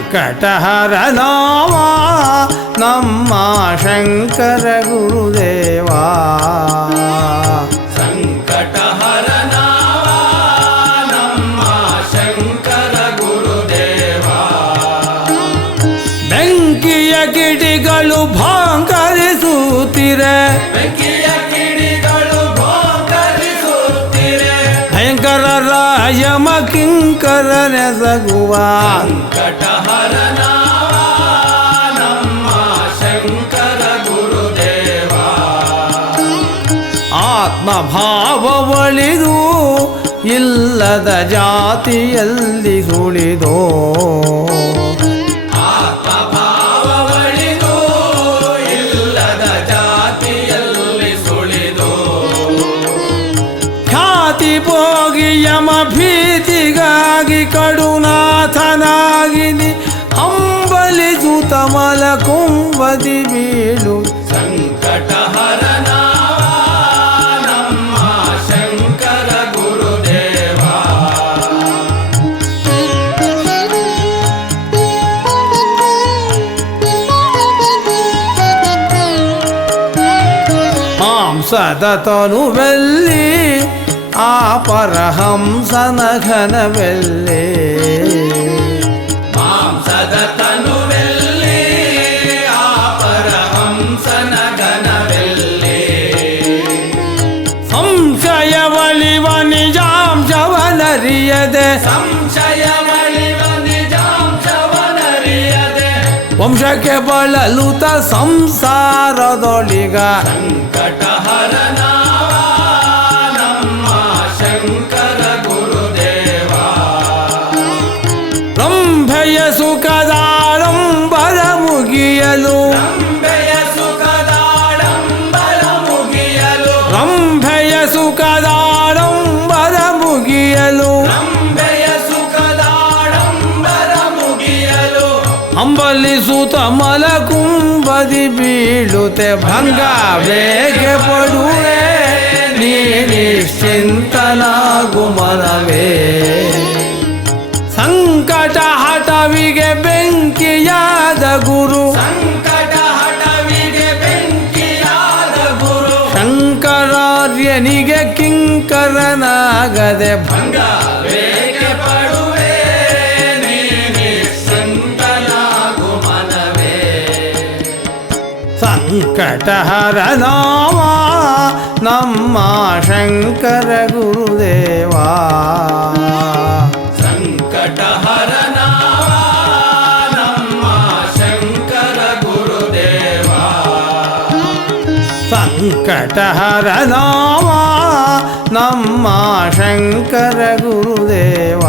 ಸಂಕಟಹರ ನಾಮ ನಮ್ಮ ಶಂಕರ ಗುರುದೇವ. ಸಂಕಟಹರ ನಾಮ ನಮ್ಮ ಶಂಕರ ಗುರುದೇವ. ಬೆಂಕಿಯ ಕಿಡಿಗಳು ಭಾಂಕರಿಸುತ್ತಿರೆ, ಬೆಂಕಿಯ ಕಿಡಿಗಳು ಭೋಂಕರಿಸುತ್ತಿರೆ, ಭಯಂಕರ ರಾಯಮ ಕಿಂಕರನೆಸಗುವ. ಸಂಕಟಹರ ನಾಮ ನಮ್ಮ ಶಂಕರ ಗುರುದೇವ. ಆತ್ಮಭಾವ ಒಳಿದು ಇಲ್ಲದ ಜಾತಿಯಲ್ಲಿ ಸುಳಿದೋ, ಆತ್ಮಭಾವ ಒಳಿದು ಇಲ್ಲದ ಜಾತಿಯಲ್ಲಿ ಸುಳಿದು, ಖ್ಯಾತಿ ಭೋಗಿ ಯಮ ಭೀತಿಗಾಗಿ ಕಡುನಾಥನಾಗಿನಿ ಹಂಬಲಿಸುತ್ತ ಮಲ ಕುಂಬದಿ ಬೀಳು. ಸಂಕಟಹರ ನಾಮ ನಮ್ಮ ಶಂಕರ ಗುರುದೇವ. ಮಾಂಸದ ತನುವೆಲ್ಲಿ ಆ ಪರಹಂಸನ ಘನವೆಲ್ಲಿ, ಮಾಂಸದ ತನುವೆಲ್ಲಿ ಆ ಪರಹಂಸನ ಘನವೆಲ್ಲಿ, ಸಂಶಯವಳಿವ ನಿಜಾಂಶವನರಿಯದೆ, ಸಂಶಯವಳಿವ ನಿಜಾಂಶವನರಿಯದೆ, ವಂಶಕ್ಕೆ ಬಳಲುತ ಸಂಸಾರದೊಳಿಗ. ಸಂಕಟಹರ ನಾಮ ನಮ್ಮ ಶಂಕರ ಗುರುದೇವ. ರಂಭೆಯ ಸುಖದಾಡಂಬರ ಮುಗಿಯಲು, ರಂಭೆಯ ಸುಖದಾಡಂಬರ ಮುಗಿಯಲು, ರಂಭೆಯ ಸುಖದಾಡಂಬರ ಮುಗಿಯಲು, ರಂಭೆಯ ಸುಖದಾಡಂಬರ ಮುಗಿಯಲು, ಹಂಬಲಿಸುತ್ತ ಮಲ ಕುಂಬದಿ ಬೀಳುತ್ತೆ. ಭಂಗ ಬೇಗೆ ಪಡುವೆ ನೀ ನಿಶ್ಚಿಂತನಾಗು ಮನವೇ. ಸಂಕಟ ಹಠವಿಗೆ ಬೆಂಕಿಯಾದ ಗುರು, ಸಂಕಟ ಹಠವಿಗೆ ಬೆಂಕಿಯಾದ ಗುರು, ಶಂಕರಾರ್ಯನಿಗೆ ಕಿಂಕರನಾಗದೆ ಭಂಗ ಬೇಕೆ ಪಡುವೆ ನೀನೆ ಸಂತನಾಗು ಮನವೇ. ಸಂಕಟಹರ ನಾಮ ನಮ್ಮ ಶಂಕರ ಗುರುದೇವ. ಸಂಕಟಹರ ನಾಮ ನಮ್ಮ ಶಂಕರ ಗುರುದೇವ. ಸಂಕಟಹರ ನಾಮ ನಮ್ಮ ಶಂಕರ ಗುರುದೇವ.